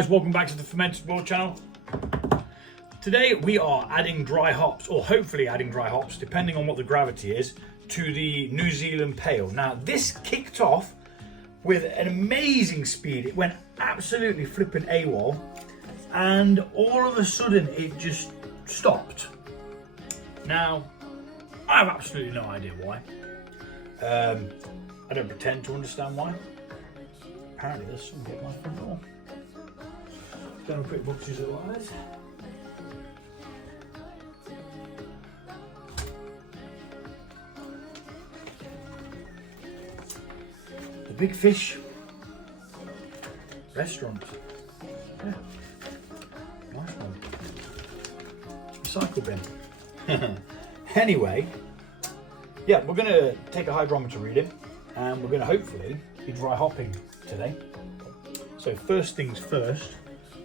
guys, welcome back to the Fermented World channel. Today we are adding dry hops, or hopefully adding dry hops, depending on what the gravity is, to the New Zealand Pale. Now this kicked off with an amazing speed. It went absolutely flipping AWOL, and all of a sudden it just stopped. Now, I have absolutely no idea why. I don't pretend to understand why. Apparently there's something at my front door. Going to quick look through the wires. The Big Fish restaurant. Yeah. Nice one. Recycle bin. Anyway, yeah, we're going to take a hydrometer reading and we're going to hopefully be dry hopping today. So first things first,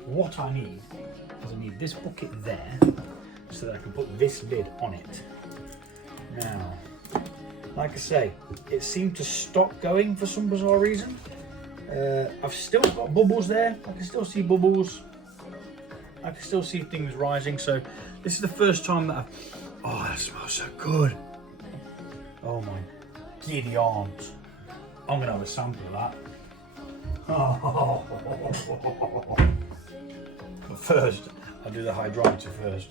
what I need is I need this bucket there so that I can put this lid on it. Now, like I say, it seemed to stop going for some bizarre reason. I've still got bubbles there. I can still see bubbles. I can still see things rising. So this is the first time that oh, that smells so good. Oh my giddy aunt. I'm gonna have a sample of that. Oh. But first, I'll do the hydrometer first.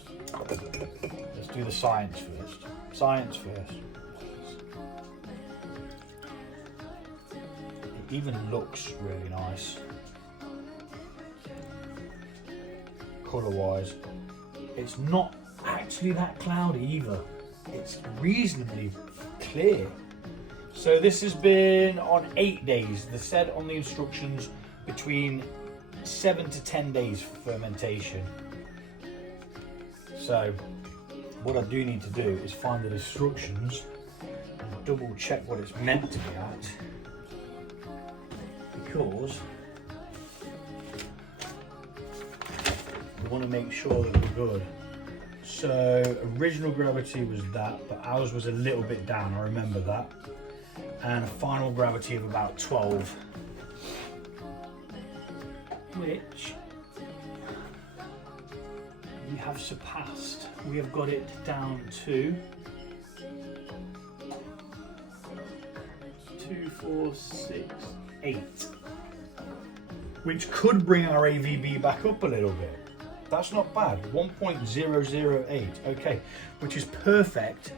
Let's do the science first. Science first. It even looks really nice. Colour-wise, it's not actually that cloudy either. It's reasonably clear. So this has been on 8 days. They said on the instructions between 7 to 10 days for fermentation. So what I do need to do is find the instructions and double check what it's meant to be at, because we want to make sure that we're good. So original gravity was that, but ours was a little bit down, I remember that. And a final gravity of about 12, which we have surpassed. We have got it down to 2, 4, 6, 8, which could bring our AVB back up a little bit. That's not bad. 1.008, okay, which is perfect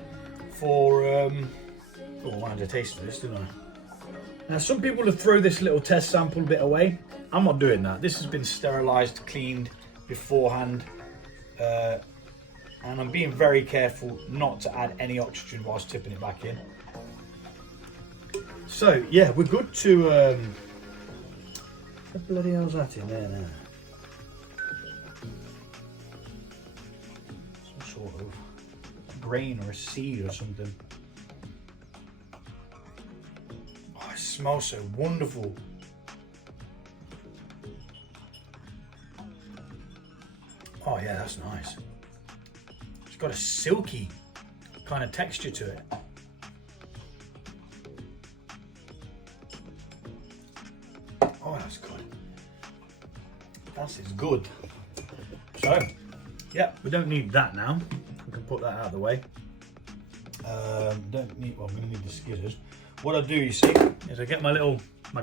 for oh, I wanted to taste this, didn't I? Now some people will throw this little test sample bit away. I'm not doing that. This has been sterilised, cleaned beforehand, and I'm being very careful not to add any oxygen whilst tipping it back in. So yeah, we're good to what the bloody hell's that in there now? Some sort of grain or a seed or something. Oh, it smells so wonderful. Oh yeah, that's nice. It's got a silky kind of texture to it. Oh, that's good. That is good. So, yeah, we don't need that now. We can put that out of the way. Don't need. Well, I'm going to need the skidders. What I do, you see, is I get my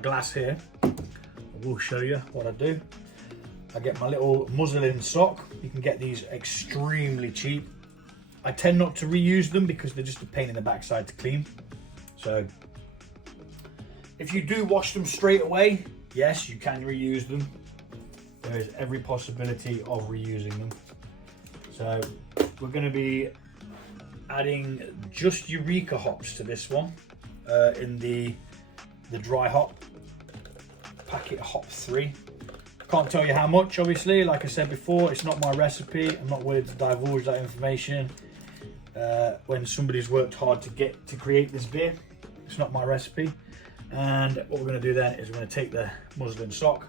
glass here. I will show you what I do. I get my little muslin sock. You can get these extremely cheap. I tend not to reuse them because they're just a pain in the backside to clean. So if you do wash them straight away, yes, you can reuse them. There is every possibility of reusing them. So we're going to be adding just Eureka hops to this one in the dry hop packet hop 3. Can't tell you how much, obviously. Like I said before, it's not my recipe. I'm not willing to divulge that information. When somebody's worked hard to create this beer, it's not my recipe. And what we're going to do then is we're going to take the muslin sock,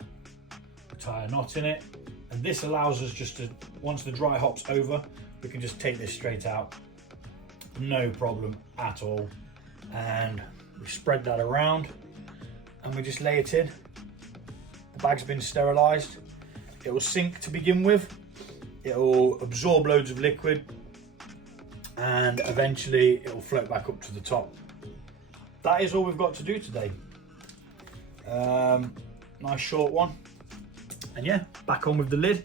tie a knot in it, and this allows us just to, once the dry hop's over, we can just take this straight out, no problem at all. And we spread that around and we just lay it in. The bag's been sterilised. it will sink to begin with, it will absorb loads of liquid, and eventually it will float back up to the top. That is all we've got to do today. Nice short one. And yeah, back on with the lid,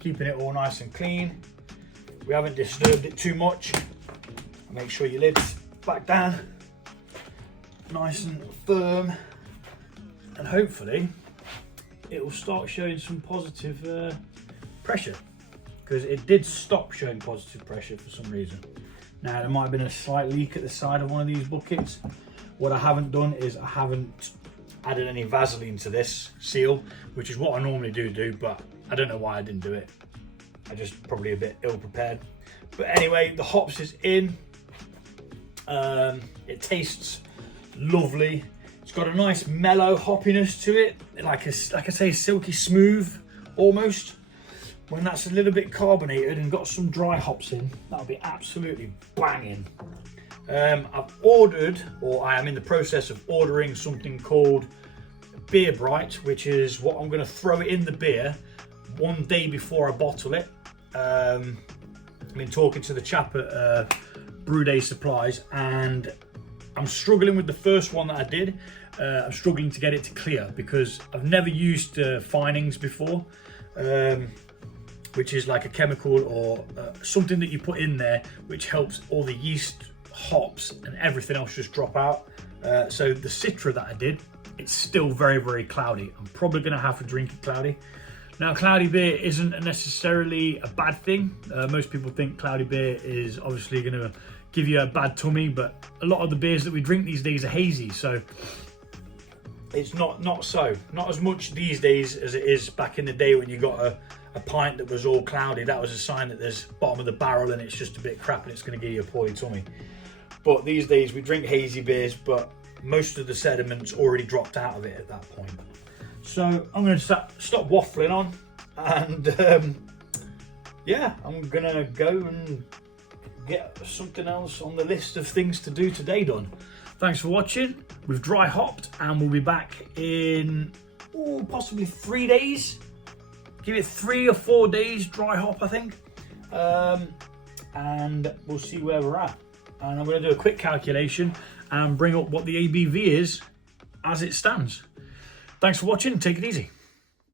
keeping it all nice and clean. We haven't disturbed it too much. Make sure your lid's back down, nice and firm, and hopefully it will start showing some positive pressure, because it did stop showing positive pressure for some reason. Now, there might have been a slight leak at the side of one of these buckets. What I haven't done is I haven't added any Vaseline to this seal, which is what I normally do, but I don't know why I didn't do it. I just probably a bit ill prepared. But anyway, the hops is in. It tastes lovely. It's got a nice mellow hoppiness to it, like I say, silky smooth almost. When that's a little bit carbonated and got some dry hops in, that'll be absolutely banging. I've ordered, or I am in the process of ordering, something called Beer Bright, which is what I'm going to throw in the beer one day before I bottle it. I've been talking to the chap at Brew Day Supplies, and I'm struggling with the first one that I did. I'm struggling to get it to clear because I've never used finings before, which is like a chemical or something that you put in there which helps all the yeast, hops and everything else just drop out. So the Citra that I did, it's still very, very cloudy. I'm probably going to have to drink it cloudy. Now, cloudy beer isn't necessarily a bad thing. Most people think cloudy beer is obviously going to give you a bad tummy, but a lot of the beers that we drink these days are hazy, so it's not as much these days as it is back in the day when you got a pint that was all cloudy. That was a sign that there's bottom of the barrel and it's just a bit crap and it's going to give you a poorly tummy. But these days we drink hazy beers, but most of the sediment's already dropped out of it at that point. So I'm going to stop waffling on, and yeah, I'm going to go and get something else on the list of things to do today done. Thanks for watching. We've dry hopped and we'll be back in possibly 3 days. Give it 3 or 4 days dry hop, I think. And we'll see where we're at. And I'm going to do a quick calculation and bring up what the ABV is as it stands. Thanks for watching. Take it easy.